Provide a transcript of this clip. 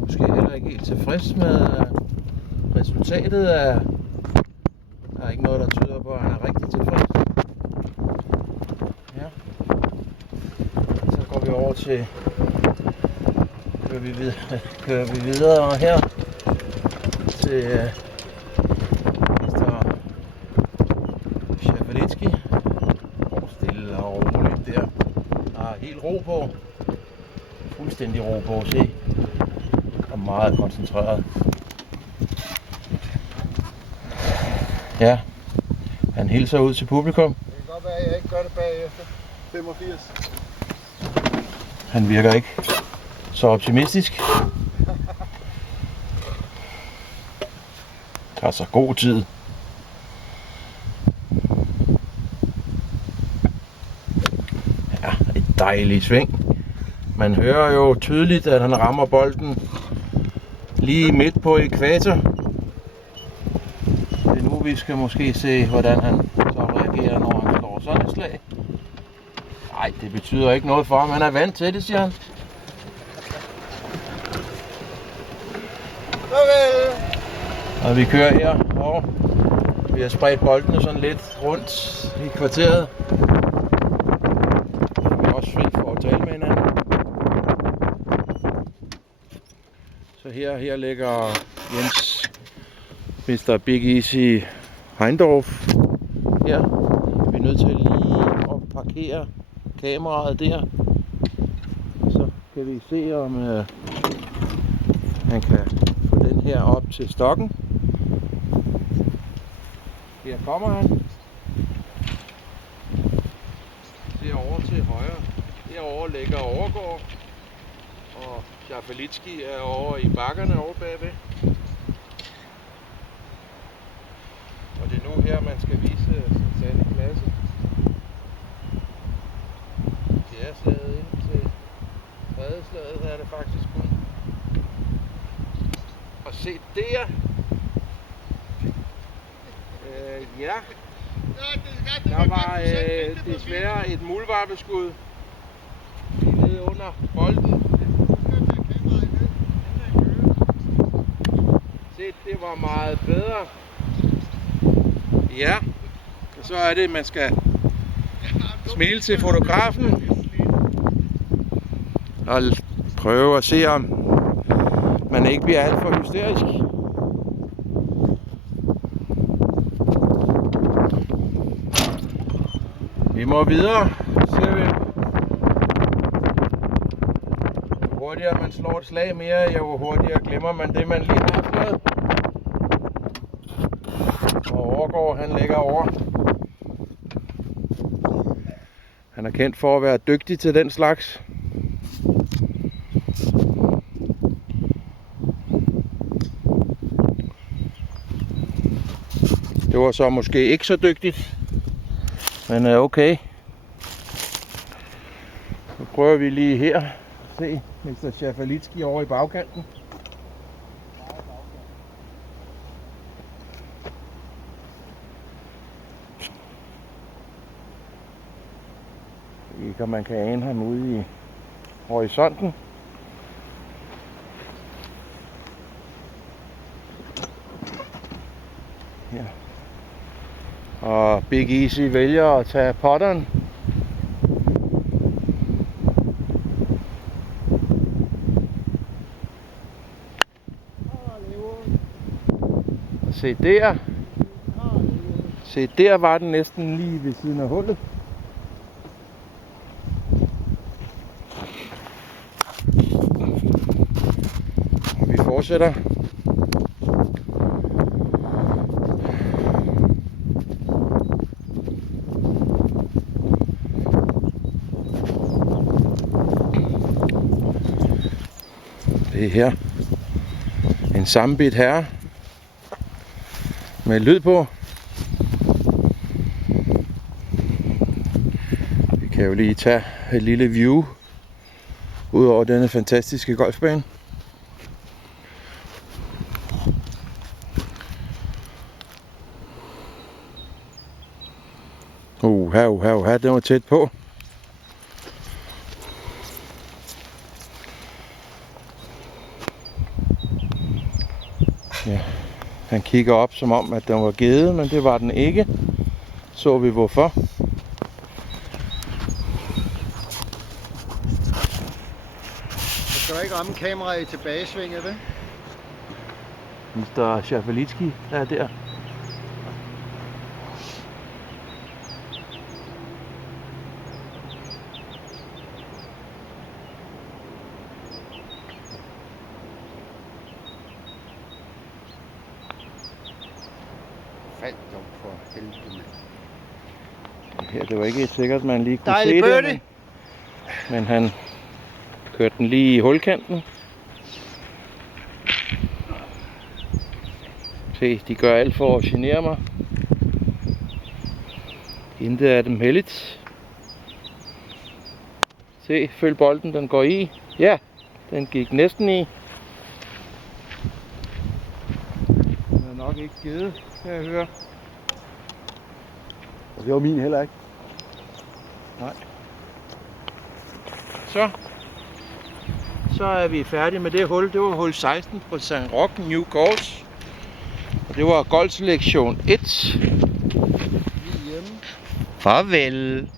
måske heller ikke helt tilfreds med resultatet af. Der er ikke noget, der tyder på, at han er rigtig tilfreds. Ja. Så går vi over til, kører vi videre her til Mr. Schaffalitsky. Stille og roligt der. Der er helt ro på. Fuldstændig ro på, se. Og meget koncentreret. Ja, han hilser ud til publikum. Det kan godt være, at jeg ikke gør det bagefter 85. Han virker ikke så optimistisk. Tager så god tid. Ja, et dejligt sving. Man hører jo tydeligt, at han rammer bolden lige midt på ækvator. Det er nu, vi skal måske se, hvordan han så reagerer, når han slår sådan et slag. Nej, det betyder ikke noget for ham. Han er vant til det, siger han. Og vi kører her, og vi har spredt boldene sådan lidt rundt i kvarteret. Vi er også fri for at tale med hinanden. Så her ligger Jens, Mr. Big Easy Heindorf. Her er vi nødt til lige at parkere kameraet der. Så kan vi se, om han kan få den her op til stokken. Her kommer han. Derovre til højre. Derovre ligger Overgaard. Og Schaffalitsky er over i bakkerne over bagved. Og det er nu her, man skal vise sin sande klasse. Det er slaget ind til tredjeslaget, er det faktisk kun. Og se der. Ja. Der var desværre et muldvarpeskud nede under bolden. Se, det var meget bedre. Ja, og så er det, man skal smile til fotografen og prøve at se, om man ikke bliver alt for hysterisk. Vi må videre, ser vi. Jo hurtigere man slår et slag mere, jo hurtigere glemmer man det, man lige har slået. Og Overgaard, han ligger over. Han er kendt for at være dygtig til den slags. Det var så måske ikke så dygtigt, men okay. Så prøver vi lige her at se Mr. Schaffalitsky over i bagkanten. Ikke om man kan ane ham ude i horisonten. Ja. Og Big Easy vælger at tage potteren. Og se der. Se der var den næsten lige ved siden af hullet. Og vi fortsætter. Det er her en sammenbidt herre med lyd på. Vi kan jo lige tage et lille view ud over denne fantastiske golfbane. Her, den var tæt på. Ja, han kigger op som om, at den var gede, men det var den ikke. Så vi hvorfor. Så skal du ikke ramme kameraet i tilbagesvinget, vel? Mr. Schafelitsky er der. Faldt dog for helvede, mand. Her, det var ikke sikkert, at man lige kunne Dejlig se birdie. det. Men han kørte den lige i hulkanten. Se, de gør alt for at genere mig. Intet af dem heldigt. Se, følg bolden, den går i. Ja, den gik næsten i. Den er nok ikke givet, kan jeg høre. Og det var min heller ikke. Nej. Så er vi færdige med det hul. Det var hul 16 på St. Roch New Course. Og det var golfselektion 1. Lige hjemme. Farvel.